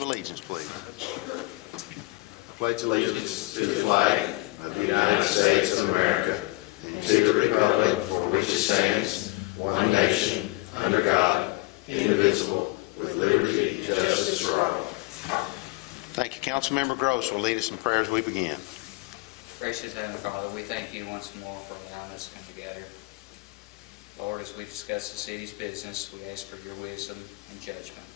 Allegiance, please. I pledge allegiance to the flag of the United States of America and to the republic for which it stands, one nation, under God, indivisible, with liberty and justice for all. Thank you. Councilmember Gross will lead us in prayer as we begin. Gracious Heavenly Father, we thank you once more for allowing us to come together. Lord, as we discuss the city's business, we ask for your wisdom and judgment.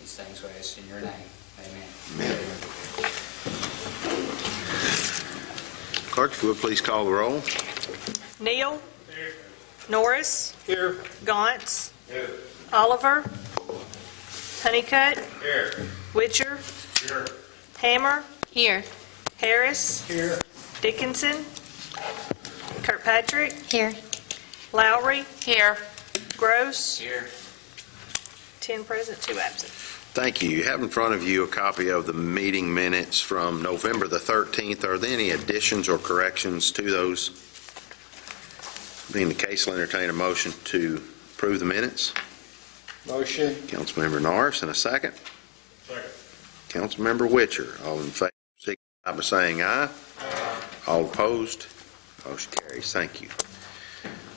These things we ask in your name. Amen. Amen. Clerk, if you would please call the roll. Neal? Here. Norris? Here. Gauntz? Here. Oliver? Honeycutt? Here. Witcher? Here. Hammer? Here. Harris? Here. Dickinson? Kirkpatrick? Here. Lowry? Here. Gross? Here. 10 present, 2 absent. Thank you. You have in front of you a copy of the meeting minutes from November the 13th. Are there any additions or corrections to those? Being the case, I'll entertain a motion to approve the minutes. Motion. Councilmember Norris, and a second. Second. Councilmember Witcher. All in favor, signify by saying aye. All opposed, motion carries. Thank you.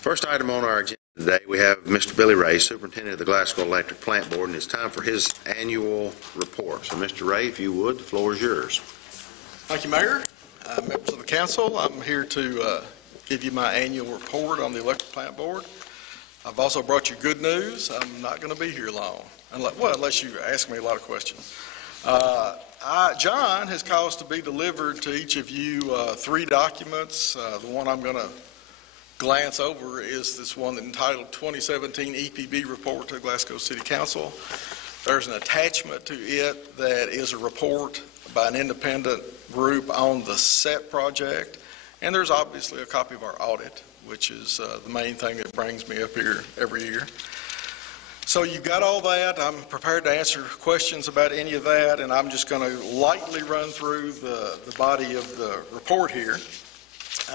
First item on our agenda today, we have Mr. Billy Ray, Superintendent of the Glasgow Electric Plant Board, and it's time for his annual report. So, Mr. Ray, if you would, the floor is yours. Thank you, Mayor. Members of the council, I'm here to give you my annual report on the Electric Plant Board. I've also brought you good news. I'm not going to be here long, unless you ask me a lot of questions. John has caused to be delivered to each of you 3 documents. The one I'm going to glance over is this one entitled 2017 EPB Report to the Glasgow City Council. There's an attachment to it that is a report by an independent group on the SET project, and there's obviously a copy of our audit, which is the main thing that brings me up here every year. So you've got all that. I'm prepared to answer questions about any of that, and I'm just going to lightly run through the body of the report here.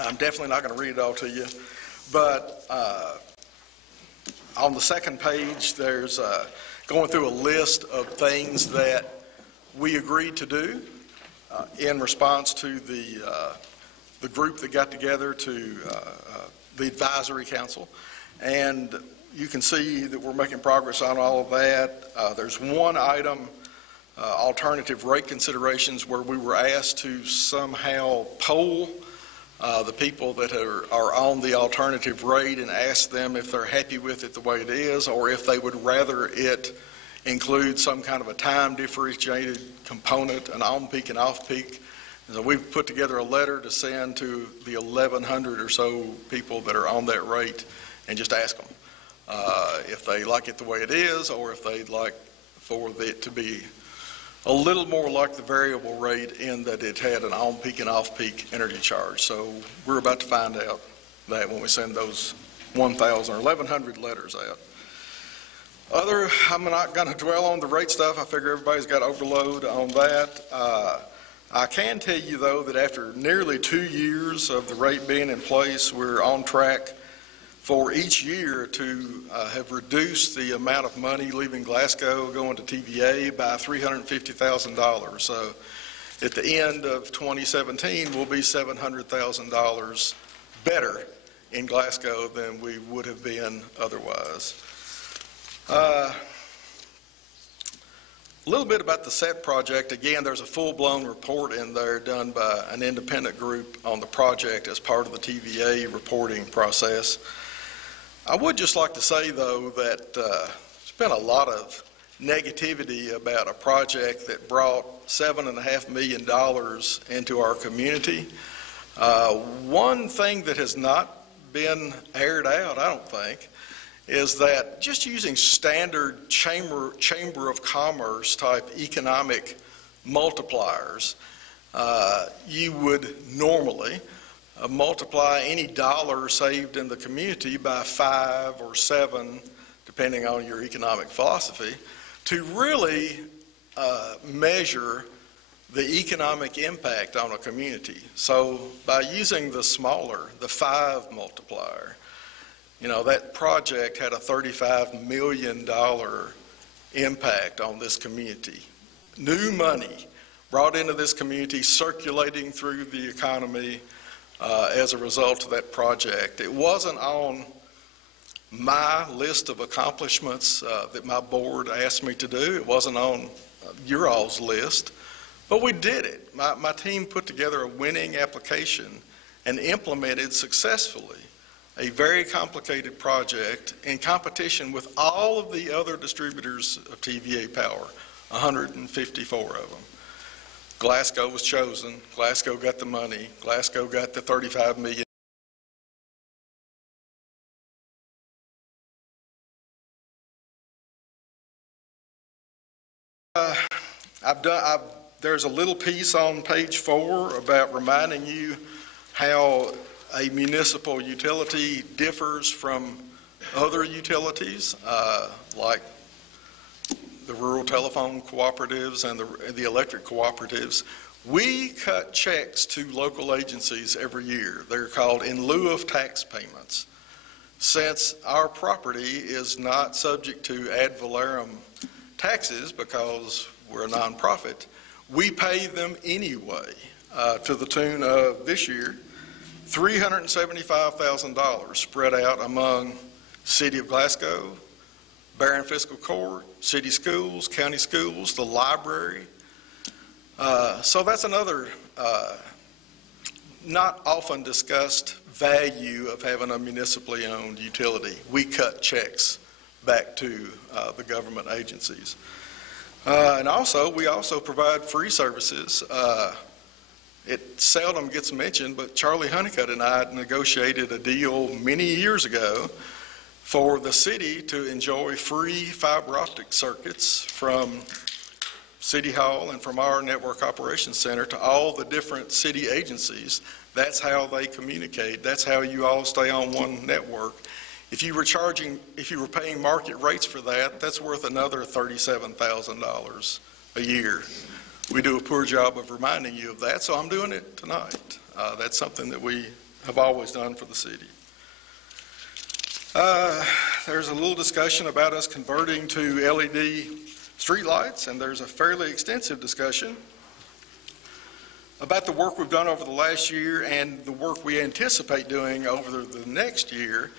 I'm definitely not going to read it all to you, but on the second page, there's going through a list of things that we agreed to do in response to the group that got together to the advisory council, and you can see that we're making progress on all of that. There's one item, alternative rate considerations, where we were asked to somehow poll the people that are on the alternative rate and ask them if they're happy with it the way it is, or if they would rather it include some kind of a time differentiated component, an on-peak and off-peak. And so we've put together a letter to send to the 1,100 or so people that are on that rate and just ask them if they like it the way it is, or if they'd like for it to be a little more like the variable rate in that it had an on-peak and off-peak energy charge. So we're about to find out that when we send those 1,000 or 1,100 letters out. I'm not going to dwell on the rate stuff. I figure everybody's got overload on that. I can tell you, though, that after nearly 2 years of the rate being in place, we're on track for each year to have reduced the amount of money leaving Glasgow going to TVA by $350,000. So at the end of 2017, we'll be $700,000 better in Glasgow than we would have been otherwise. A little bit about the SET project. Again, there's a full-blown report in there done by an independent group on the project as part of the TVA reporting process. I would just like to say, though, that there's been a lot of negativity about a project that brought $7.5 million into our community. One thing that has not been aired out, I don't think, is that just using standard Chamber of Commerce type economic multipliers, you would normally multiply any dollar saved in the community by 5 or 7, depending on your economic philosophy, to really measure the economic impact on a community. So by using the smaller, the 5 multiplier, that project had a $35 million impact on this community. New money brought into this community, circulating through the economy as a result of that project. It wasn't on my list of accomplishments that my board asked me to do. It wasn't on your all's list, but we did it. My team put together a winning application and implemented successfully a very complicated project in competition with all of the other distributors of TVA power, 154 of them. Glasgow was chosen. Glasgow got the money. Glasgow got the $35 million. There's a little piece on page 4 about reminding you how a municipal utility differs from other utilities, like the rural telephone cooperatives and the electric cooperatives. We cut checks to local agencies every year. They're called in lieu of tax payments. Since our property is not subject to ad valorem taxes because we're a nonprofit, we pay them anyway, to the tune of, this year, $375,000 spread out among City of Glasgow, Barron Fiscal Court, city schools, county schools, the library. So that's another not often discussed value of having a municipally owned utility. We cut checks back to the government agencies. And also, we also provide free services. It seldom gets mentioned, but Charlie Honeycutt and I negotiated a deal many years ago for the city to enjoy free fiber optic circuits from City Hall and from our Network Operations Center to all the different city agencies. That's how they communicate. That's how you all stay on one network. If you were paying market rates for that, that's worth another $37,000 a year. We do a poor job of reminding you of that, so I'm doing it tonight. That's something that we have always done for the city. There's a little discussion about us converting to LED streetlights, and there's a fairly extensive discussion about the work we've done over the last year and the work we anticipate doing over the next year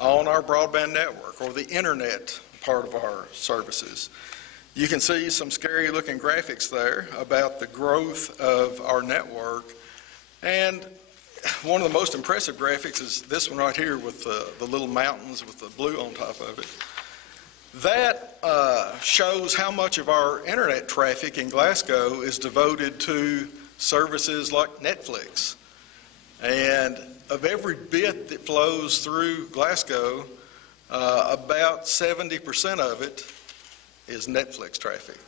on our broadband network, or the internet part of our services. You can see some scary looking graphics there about the growth of our network, and one of the most impressive graphics is this one right here with the little mountains with the blue on top of it. That shows how much of our internet traffic in Glasgow is devoted to services like Netflix. And of every bit that flows through Glasgow, about 70% of it is Netflix traffic.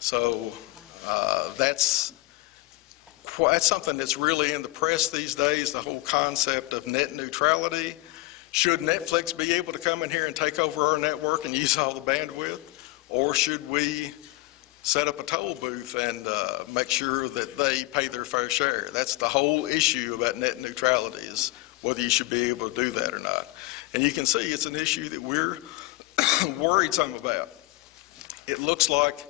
So that's something that's really in the press these days, the whole concept of net neutrality. Should Netflix be able to come in here and take over our network and use all the bandwidth? Or should we set up a toll booth and make sure that they pay their fair share? That's the whole issue about net neutrality, is whether you should be able to do that or not. And you can see it's an issue that we're worried some about. It looks like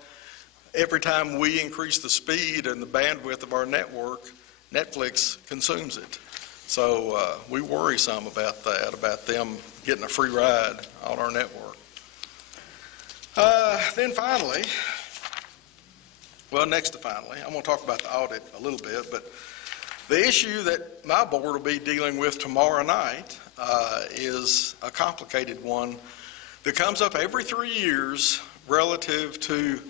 every time we increase the speed and the bandwidth of our network, Netflix consumes it. So we worry some about that, about them getting a free ride on our network. Then finally, well, next to finally, I'm going to talk about the audit a little bit, but the issue that my board will be dealing with tomorrow night is a complicated one that comes up every 3 years relative to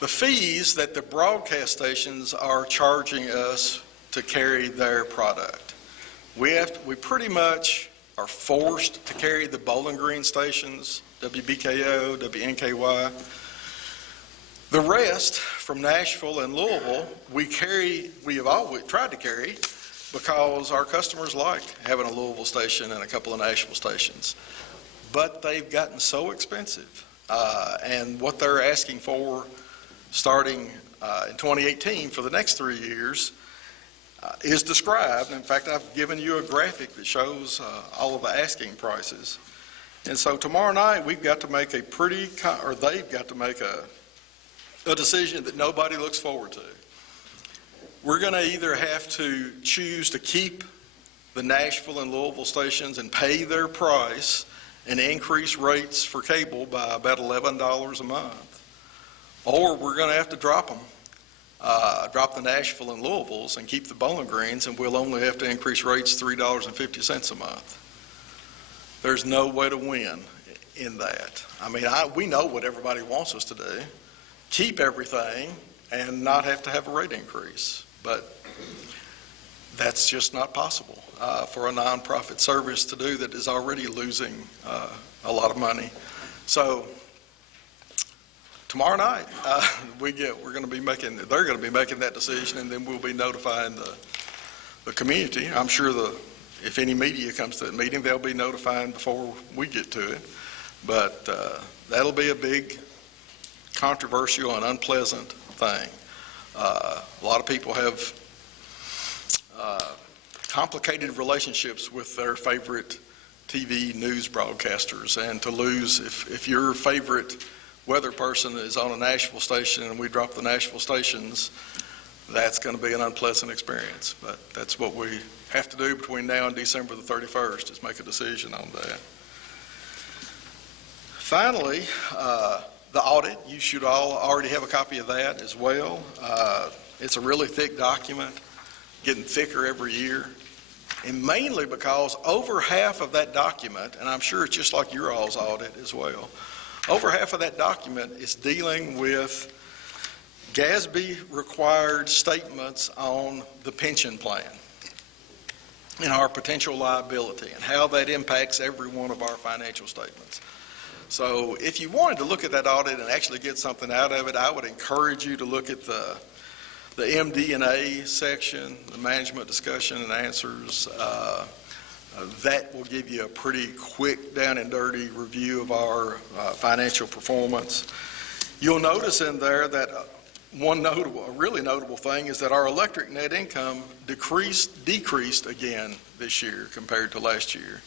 the fees that the broadcast stations are charging us to carry their product. We pretty much are forced to carry the Bowling Green stations, WBKO, WNKY. The rest from Nashville and Louisville, we have always tried to carry because our customers like having a Louisville station and a couple of Nashville stations. but they've gotten so expensive. And what they're asking for starting in 2018 for the next 3 years is described. In fact, I've given you a graphic that shows all of the asking prices. And so tomorrow night, we've got to make they've got to make a decision that nobody looks forward to. We're going to either have to choose to keep the Nashville and Louisville stations and pay their price and increase rates for cable by about $11 a month, or we're going to have to drop them, drop the Nashville and Louisvilles and keep the Bowling Greens, and we'll only have to increase rates $3.50 a month. There's no way to win in that. I mean, we know what everybody wants us to do, keep everything and not have to have a rate increase. But that's just not possible for a nonprofit service to do that is already losing a lot of money. So tomorrow night, they're going to be making that decision, and then we'll be notifying the community. I'm sure if any media comes to that meeting, they'll be notifying before we get to it. But that'll be a big, controversial, and unpleasant thing. A lot of people have complicated relationships with their favorite TV news broadcasters, and to lose, if your favorite weather person is on a Nashville station and we drop the Nashville stations, that's going to be an unpleasant experience. But that's what we have to do between now and December the 31st, is make a decision on that. Finally, the audit, you should all already have a copy of that as well. It's a really thick document, getting thicker every year, and mainly because over half of that document, and I'm sure it's just like your all's audit as well, over half of that document is dealing with GASB required statements on the pension plan and our potential liability and how that impacts every one of our financial statements. So if you wanted to look at that audit and actually get something out of it, I would encourage you to look at the MD&A section, the management discussion and answers. That will give you a pretty quick, down and dirty review of our financial performance. You'll notice in there that a really notable thing is that our electric net income decreased again this year compared to last year.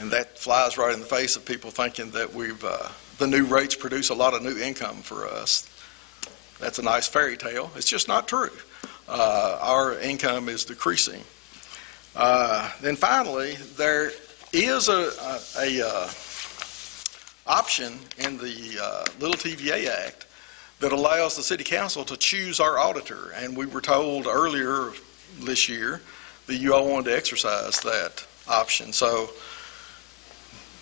And that flies right in the face of people thinking that the new rates produce a lot of new income for us. That's a nice fairy tale. It's just not true. Our income is decreasing. Then finally, there is a option in the Little TVA Act that allows the City Council to choose our auditor. And we were told earlier this year that you all wanted to exercise that option. So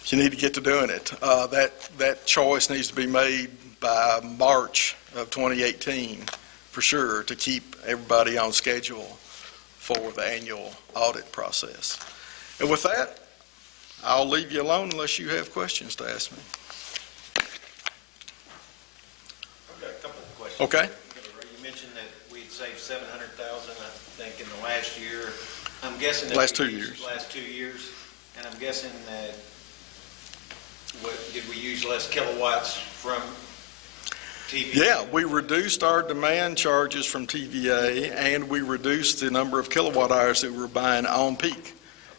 you need to get to doing it. That choice needs to be made by March of 2018 for sure, to keep everybody on schedule for the annual audit process. And with that, I'll leave you alone unless you have questions to ask me. I've got a couple of questions. Okay. You mentioned that we'd saved $700,000, I think, in the last year. I'm guessing that Last 2 years. Last 2 years, and I'm guessing that did we use less kilowatts from TVA? Yeah, we reduced our demand charges from TVA, and we reduced the number of kilowatt hours that we were buying on peak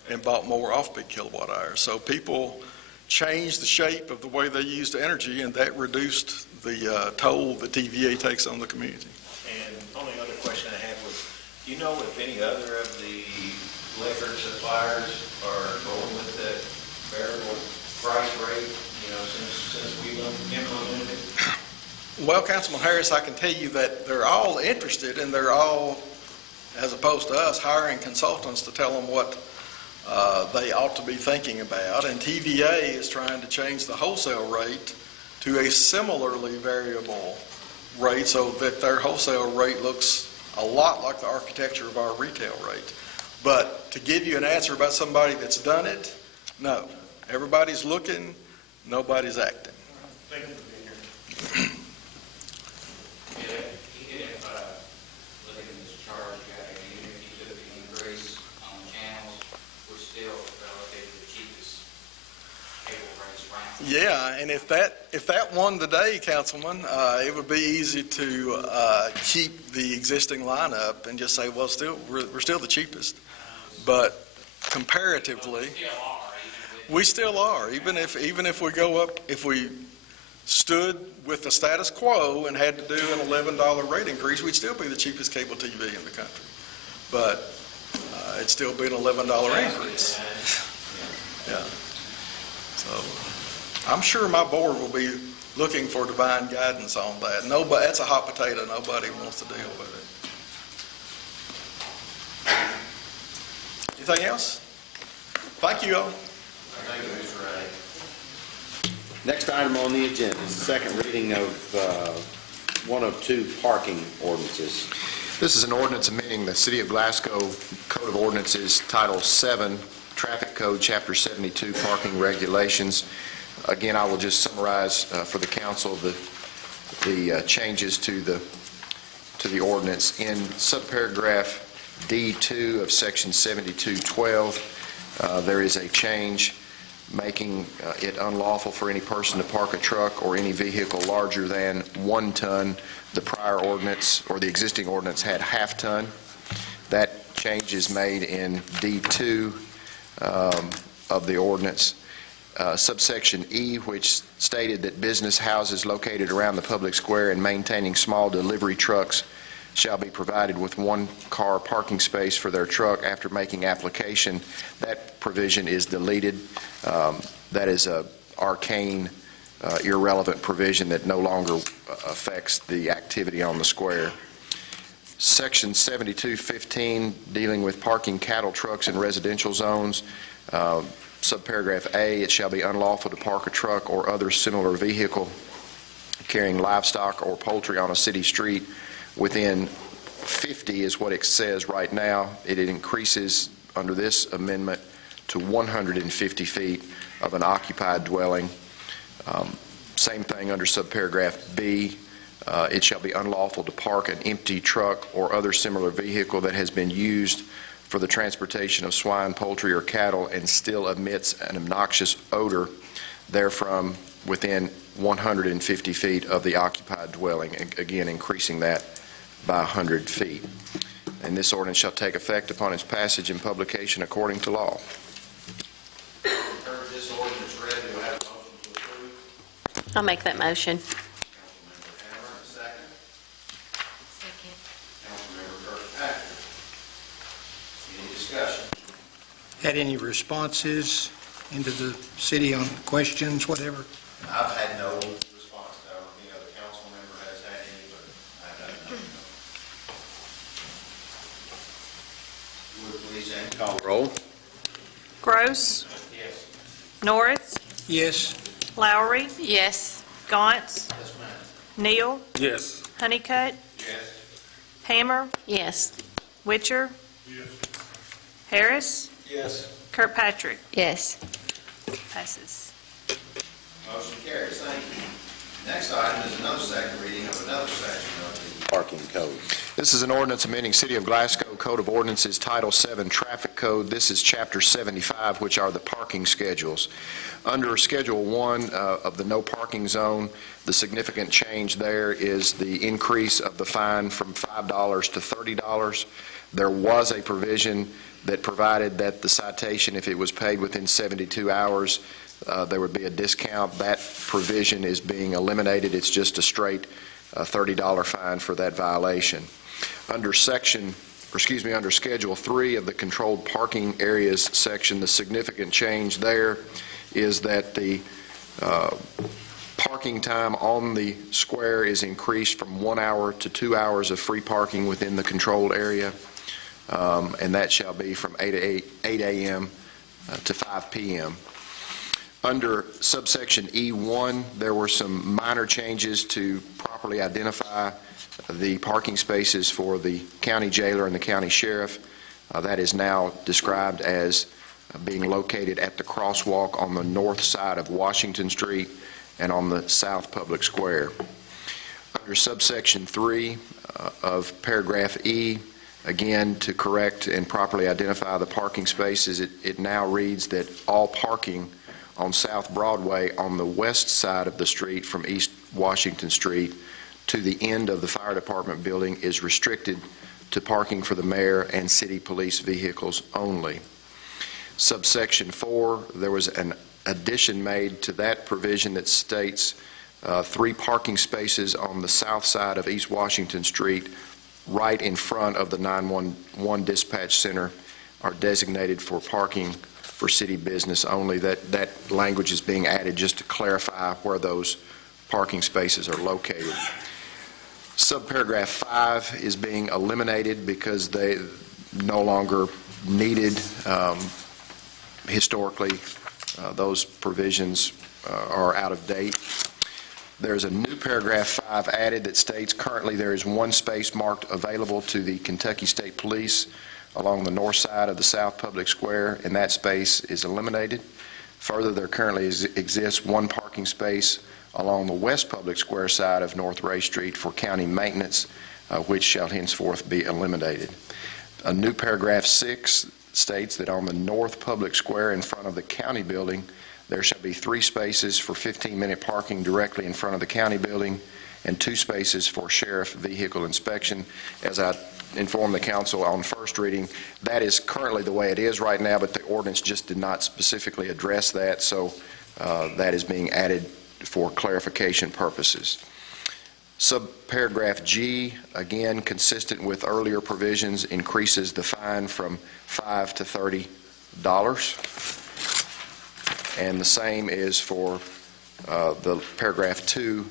and bought more off-peak kilowatt hours. So people changed the shape of the way they used energy, and that reduced the toll that TVA takes on the community. And the only other question I had was, do you know if any other of the electric suppliers are going with that variable price rate, since we've implemented it? Well, Councilman Harris, I can tell you that they're all interested, and they're all, as opposed to us, hiring consultants to tell them what they ought to be thinking about. And TVA is trying to change the wholesale rate to a similarly variable rate so that their wholesale rate looks a lot like the architecture of our retail rate. But to give you an answer about somebody that's done it, no. Everybody's looking, nobody's acting. Thank you for being here. Even if, looking at this chart, even if you took the increase on channels, we're still relatively the cheapest cable And if that won today, Councilman, it would be easy to keep the existing lineup and just say, well, we're still the cheapest. But comparatively, we still are. Even if we go up, if we stood with the status quo and had to do an $11 rate increase, we'd still be the cheapest cable TV in the country. But it'd still be an $11 increase. Yeah. So I'm sure my board will be looking for divine guidance on that. Nobody, that's a hot potato. Nobody wants to deal with it. Anything else? Thank you all. Thank you, Mr. Ray. Next item on the agenda is the second reading of one of two parking ordinances. This is an ordinance amending the City of Glasgow Code of Ordinances, Title 7, Traffic Code, Chapter 72, Parking Regulations. Again, I will just summarize for the council the changes to the ordinance. In subparagraph D2 of Section 7212, there is a change making it unlawful for any person to park a truck or any vehicle larger than 1 ton. The prior ordinance, or the existing ordinance, had half ton. That change is made in D2 of the ordinance. Subsection E, which stated that business houses located around the public square and maintaining small delivery trucks shall be provided with 1 car parking space for their truck after making application. That provision is deleted. That is a arcane, irrelevant provision that no longer affects the activity on the square. Section 7215, dealing with parking cattle trucks in residential zones. Subparagraph A, it shall be unlawful to park a truck or other similar vehicle carrying livestock or poultry on a city street within 50 is what it says right now. It increases under this amendment to 150 feet of an occupied dwelling. Same thing under subparagraph B. It shall be unlawful to park an empty truck or other similar vehicle that has been used for the transportation of swine, poultry, or cattle and still emits an obnoxious odor therefrom within 150 feet of the occupied dwelling, again increasing that by 100 feet. And this ordinance shall take effect upon its passage and publication according to law. Heard this ordinance read, do I have a motion to approve? I'll make that motion. Councilmember Hammer, a second. Councilmember Kirkpatrick. Any discussion? Had any responses into the city on questions, whatever? I've had no response. I don't know if any other council member has had any, but I've had none. Would please, James, call the roll. Gross. Yes. Norris. Yes. Lowry. Yes. Gauntz. Yes, ma'am. Neal. Yes. Honeycutt. Yes. Hammer. Yes. Witcher. Harris. Yes. Kirkpatrick. Yes. Passes. Motion carries. Thank you. Next item is another second reading of another section of the Parking code. This is an ordinance amending City of Glasgow Code of Ordinances, Title 7, Traffic Code. This is Chapter 75, which are the parking schedules. Under Schedule 1 of the no parking zone, the significant change there is the increase of the fine from $5 to $30. There was a provision that provided that the citation, if it was paid within 72 hours, there would be a discount. That provision is being eliminated. It's just a straight $30 fine for that violation. Under Schedule 3 of the Controlled Parking Areas section, the significant change there is that the parking time on the square is increased from 1 hour to 2 hours of free parking within the controlled area, and that shall be from 8 a.m. to 5 p.m. Under subsection E1, there were some minor changes to properly identify the parking spaces for the county jailer and the county sheriff. That is now described as being located at the crosswalk on the north side of Washington Street and on the south public square. Under subsection 3 of paragraph E, again, to correct and properly identify the parking spaces, it now reads that all parking on South Broadway on the west side of the street from East Washington Street to the end of the fire department building is restricted to parking for the mayor and city police vehicles only. Subsection 4, there was an addition made to that provision that states 3 parking spaces on the south side of East Washington Street right in front of the 911 dispatch center are designated for parking for city business only. That language is being added just to clarify where those parking spaces are located. Subparagraph 5 is being eliminated because they no longer needed historically. Those provisions are out of date. There's a new paragraph 5 added that states currently there is 1 space marked available to the Kentucky State Police along the north side of the South Public Square, and that space is eliminated. Further, there currently exists 1 parking space along the West Public Square side of North Ray Street for county maintenance, which shall henceforth be eliminated. A new paragraph 6 states that on the North Public Square in front of the county building, there shall be 3 spaces for 15-minute parking directly in front of the county building and 2 spaces for sheriff vehicle inspection. As I informed the council on first reading, that is currently the way it is right now, but the ordinance just did not specifically address that, so that is being added for clarification purposes. Subparagraph G, again consistent with earlier provisions, increases the fine from $5 to $30. And the same is for the paragraph 2,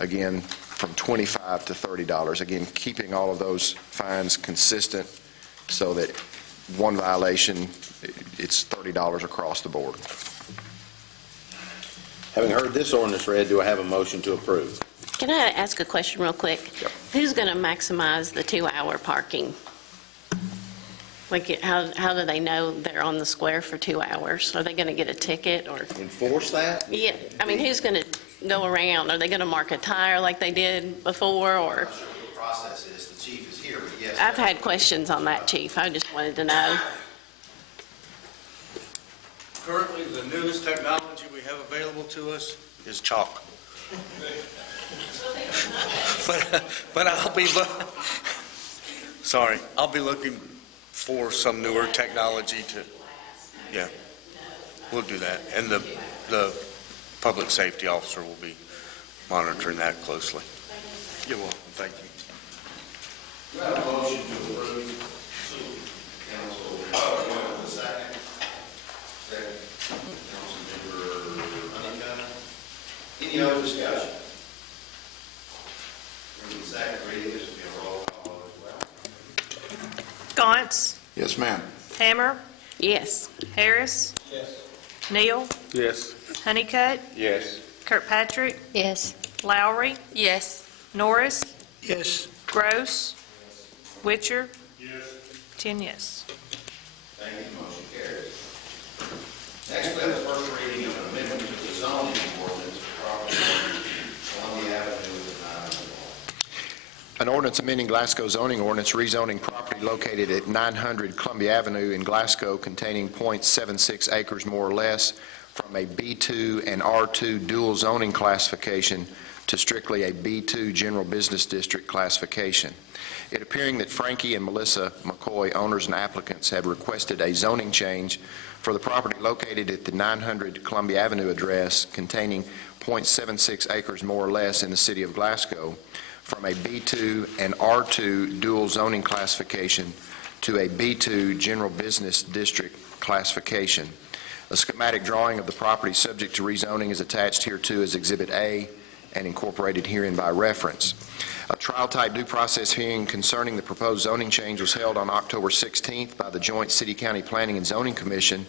again from $25 to $30. Again, keeping all of those fines consistent so that one violation, it's $30 across the board. Having heard this ordinance read, do I have a motion to approve? Can I ask a question real quick? Yep. Who's going to maximize the 2-hour parking? Like, how do they know they're on the square for 2 hours? Are they going to get a ticket or? Enforce that? Yeah, I mean, who's going to go around? Are they going to mark a tire like they did before, or? I'm not sure what the process is. The chief is here, but yes. I've had questions on that, Chief. I just wanted to know. Currently, the newest technology we have available to us is chalk. But I'll be looking for some newer technology to, yeah, we'll do that. And the public safety officer will be monitoring that closely. You're welcome, thank you. Do I have a motion to approve? Council, second. Second. Councilmember Honeycutt. Any other discussion? In the second reading, this will be a roll call as well. Gauntz, Yes, ma'am. Hammer, Yes. Harris, Yes. Neal, Yes. Honeycutt, Yes. Kirkpatrick, Yes. Lowry, Yes. Norris, Yes. Gross, Witcher. Yes. 10 yes. Thank you, motion carries. Next, we have the first reading of an amendment to the zoning ordinance for property on Columbia Avenue with the 911 law. An ordinance amending Glasgow zoning ordinance rezoning property located at 900 Columbia Avenue in Glasgow containing .76 acres more or less from a B2 and R2 dual zoning classification to strictly a B2 general business district classification. It appearing that Frankie and Melissa McCoy, owners and applicants, have requested a zoning change for the property located at the 900 Columbia Avenue address containing .76 acres more or less in the city of Glasgow from a B2 and R2 dual zoning classification to a B2 general business district classification. A schematic drawing of the property subject to rezoning is attached hereto as Exhibit A and incorporated herein by reference. A trial-type due process hearing concerning the proposed zoning change was held on October 16th by the Joint City-County Planning and Zoning Commission,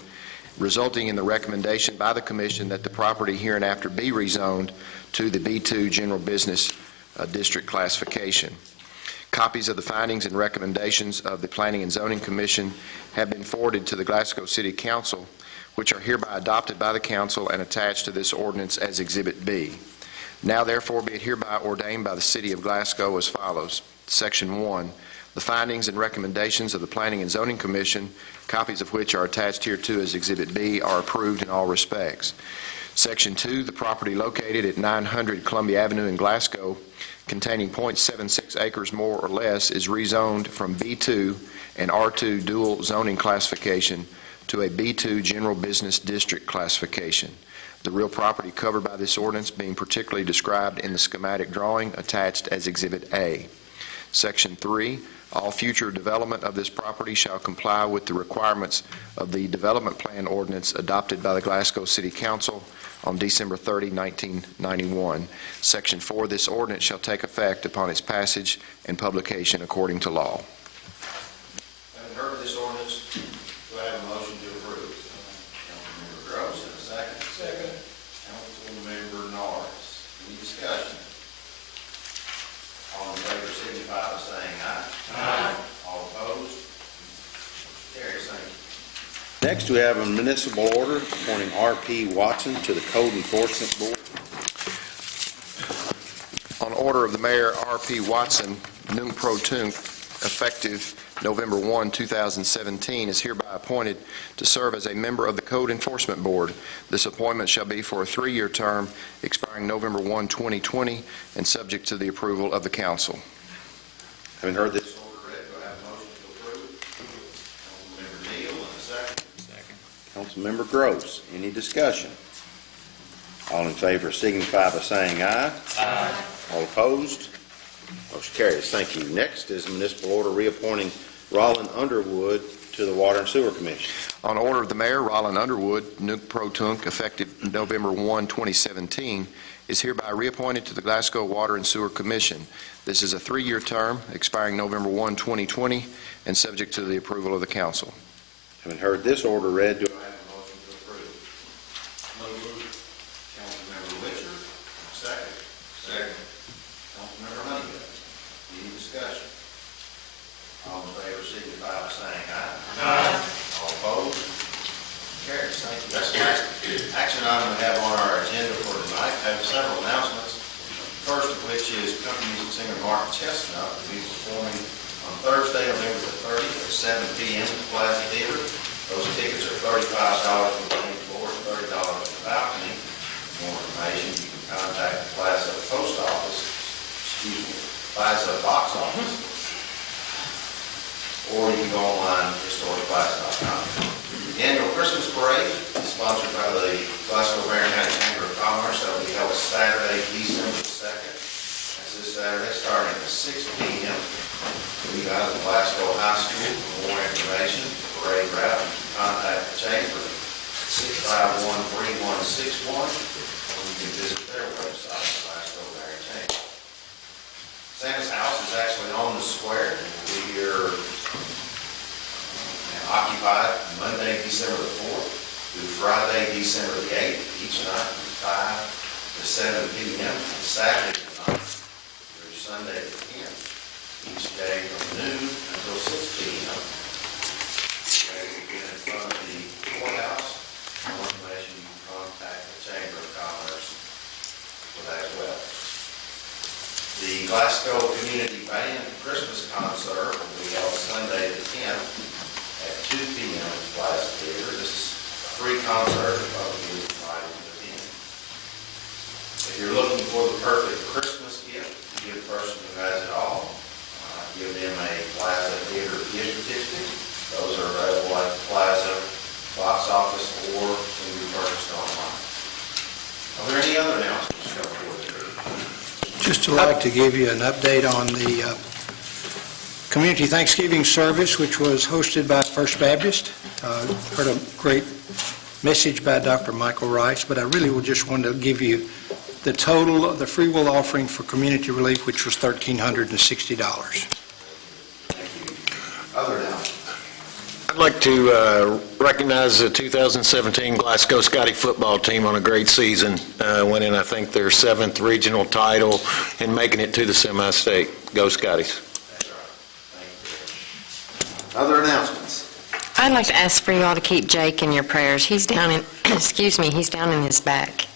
resulting in the recommendation by the Commission that the property hereinafter be rezoned to the B2 General Business District classification. Copies of the findings and recommendations of the Planning and Zoning Commission have been forwarded to the Glasgow City Council, which are hereby adopted by the Council and attached to this ordinance as Exhibit B. Now therefore be it hereby ordained by the City of Glasgow as follows. Section 1. The findings and recommendations of the Planning and Zoning Commission, copies of which are attached hereto as Exhibit B, are approved in all respects. Section 2, the property located at 900 Columbia Avenue in Glasgow, containing .76 acres more or less, is rezoned from B2 and R2 dual zoning classification to a B2 general business district classification. The real property covered by this ordinance being particularly described in the schematic drawing attached as Exhibit A. Section 3, all future development of this property shall comply with the requirements of the development plan ordinance adopted by the Glasgow City Council on December 30, 1991. Section 4, this ordinance shall take effect upon its passage and publication according to law. Having heard of this ordinance, do I have a motion to approve? Councilmember Gross, and a second. Second. Councilmember Norris. Any discussion? All in favor signify by saying aye. Aye. All opposed? Carries. Thank you. Next, we have a municipal order appointing R.P. Watson to the Code Enforcement Board. On order of the Mayor, R.P. Watson, nunc pro tunc, effective November 1, 2017, is hereby appointed to serve as a member of the Code Enforcement Board. This appointment shall be for a 3-year term expiring November 1, 2020, and subject to the approval of the council. Having heard this, Order read, do I have a motion to approve? Councilmember Neal, and a second. Councilmember Gross. Any discussion? All in favor signify by saying aye. Aye. All opposed? Motion carries. Thank you. Next is a municipal order reappointing Rollin Underwood to the Water and Sewer Commission. On order of the Mayor, Rollin Underwood, nunc pro tunc, effective November 1, 2017, is hereby reappointed to the Glasgow Water and Sewer Commission. This is a 3-year term expiring November 1, 2020, and subject to the approval of the council. Having heard this order read, do I have a motion to approve? Councilmember Witcher, second. Second. Councilmember Honeywell. Any discussion? All in favor signify by saying aye. Aye. All opposed? Carries. Thank you. That's the last action item we have on our agenda for tonight. We have several announcements. First of which is country music singer Mark Chestnut will be performing on Thursday, November the 30th at 7 p.m. at the Plaza Theater. Those tickets are $35 from the main floor and $30 from the balcony. For more information, you can contact the Plaza Post Office, Plaza Box Office, or you can go online to historicplaza.com. The annual Christmas Parade is sponsored by the Glasgow County Chamber of Commerce. That will be held Saturday, December 2nd. That's this Saturday, starting at 6 p.m. Leave out of the Glasgow High School. For more information, parade route, contact the chamber at 651-3161, or you can visit their website, Glasgow County Chamber. Santa's house is actually on the square. It will be here occupied Monday, December the 4th through Friday, December the 8th, each night from 5 to 7 p.m. and Saturday night through Sunday the 10th, each day from noon until 6 p.m. They will be in front of the courthouse. For more information, you can contact the Chamber of Commerce for that as well. The Glasgow Community Band Christmas concert will be held Sunday the 10th at 2 p.m. at the Plaza Theater. This is a free concert. Public is invited to attend. If you're looking for the perfect Christmas gift to give the person who has it all, give them a Plaza Theater gift certificate. Those are available at the Plaza box office or can be purchased online. Are there any other announcements to come forward? Just to like to give you an update on the Community Thanksgiving service, which was hosted by First Baptist. Heard a great message by Dr. Michael Rice, but I really would just want to give you the total of the free will offering for community relief, which was $1,360. Other announcements? I'd like to recognize the 2017 Glasgow Scotty football team on a great season, winning, I think, their 7th regional title and making it to the semi-state. Go Scotties. Other announcements? I'd like to ask for you all to keep Jake in your prayers. He's down in, he's down in his back.